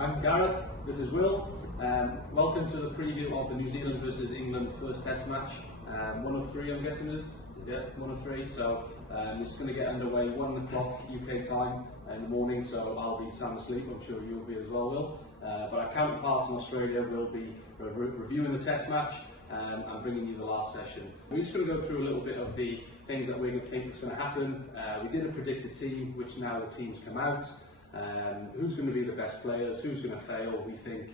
I'm Gareth, this is Will. Welcome to the preview of the New Zealand versus England first test match. 1 of 3 I'm guessing it is? Yeah, 1 of 3. So it's going to get underway 1 o'clock UK time in the morning, so I'll be sound asleep, I'm sure you'll be as well, Will. But our counterparts in Australia will be reviewing the test match and bringing you the last session. We're just going to go through a little bit of the things that we think is going to happen. We did a predicted team, which now the teams come out. Who's going to be the best players, who's going to fail, we think.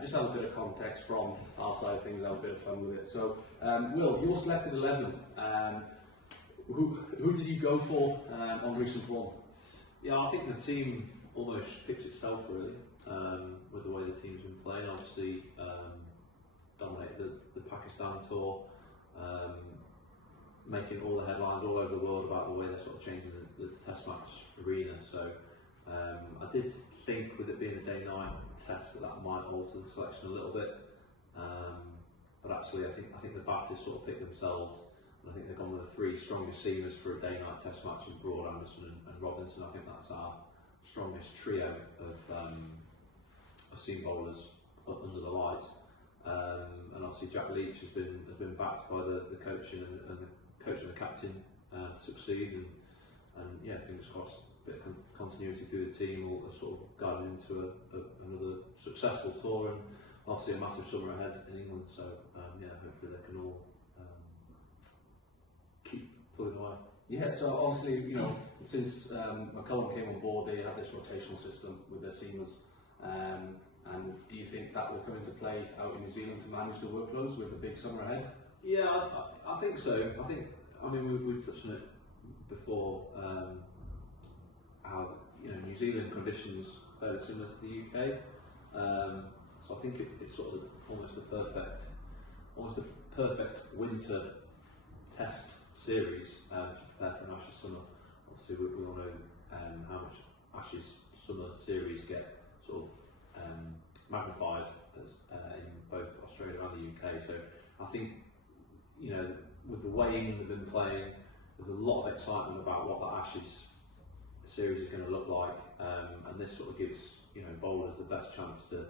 Just have a bit of context from our side of things, have a bit of fun with it. So, Will, your selected 11. Who did you go for on recent form? Yeah, I think the team almost picks itself really, with the way the team's been playing. Obviously, dominated the Pakistan tour, making all the headlines all over the world about the way they're sort of changing the test match arena. So I did think, with it being a day-night test, that might alter the selection a little bit. But actually, I think the batters sort of picked themselves. And I think they've gone with the 3 strongest seamers for a day-night test match in Broad, Anderson and Robinson. I think that's our strongest trio of seam bowlers under the lights. And obviously Jack Leach has been backed by the coach and the coach and the captain to succeed, and yeah, fingers crossed, a bit of continuity through the team will sort of guide into another successful tour, and obviously a massive summer ahead in England. So yeah, hopefully they can all keep pulling away. Yeah, so obviously, you know, since McCullum came on board, they had this rotational system with their seamers. And do you think that will come into play out in New Zealand to manage the workloads with the big summer ahead? Yeah, I think so. I mean, we've touched on it before. How New Zealand conditions fairly similar to the UK. So I think it's sort of almost a perfect winter test series to prepare for an Ashes summer. Obviously, we all know how much Ashes summer series get sort of magnified in both Australia and the UK. So I think, with the way England have been playing, there's a lot of excitement about what the Ashes series is going to look like, and this sort of gives bowlers the best chance to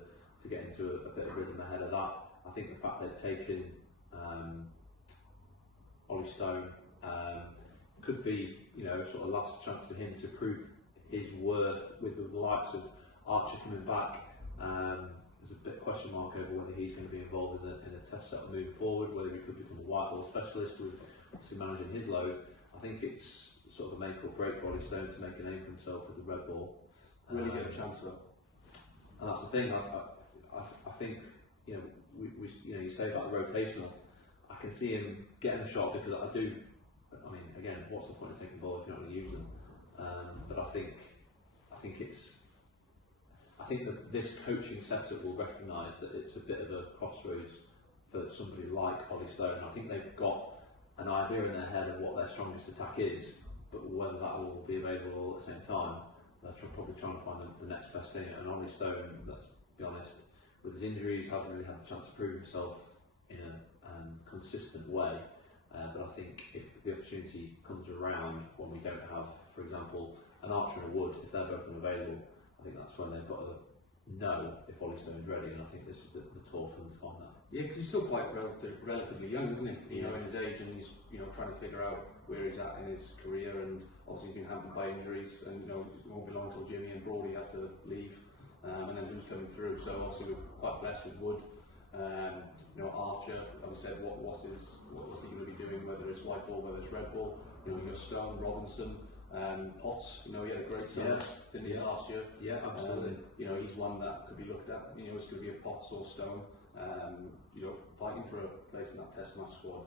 get into a bit of rhythm ahead of that. I think the fact they've taken Ollie Stone could be sort of last chance for him to prove his worth with the likes of Archer coming back. There's a bit of question mark over whether he's going to be involved in a test setup moving forward, whether he could become a white ball specialist with obviously managing his load. I think it's sort of a make or break for Ollie Stone to make a name for himself with the red ball. Really get a chance though. And that's the thing. I think you say about the rotational. I can see him getting a shot because I mean, again, what's the point of taking balls if you're not going to use them? But I think that this coaching setup will recognise that it's a bit of a crossroads for somebody like Ollie Stone. I think they've got an idea in their head of what their strongest attack is, but whether that will be available all at the same time, they're probably trying to find the next best thing. And Ollie Stone, let's be honest, with his injuries, hasn't really had a chance to prove himself in a consistent way. But I think if the opportunity comes around when we don't have, for example, an Archer and a Wood, if they're both unavailable, I think that's when they've got to know if Ollie Stone's ready, and I think this is the tour for them to find that. Yeah, because he's still quite relatively young, isn't he? In his age, and he's trying to figure out where he's at in his career, and obviously he's been hampered by injuries, and it won't be long until Jimmy and Brody have to leave, and then who's coming through. So obviously we're quite blessed with Wood. Archer, as I said, what's he going to be doing? Whether it's white ball, whether it's red ball. You've got Stone, Robinson. Potts, he had a great summer, didn't he, last year? Yeah, absolutely. He's one that could be looked at. It's going to be a Potts or Stone, fighting for a place in that Test match squad.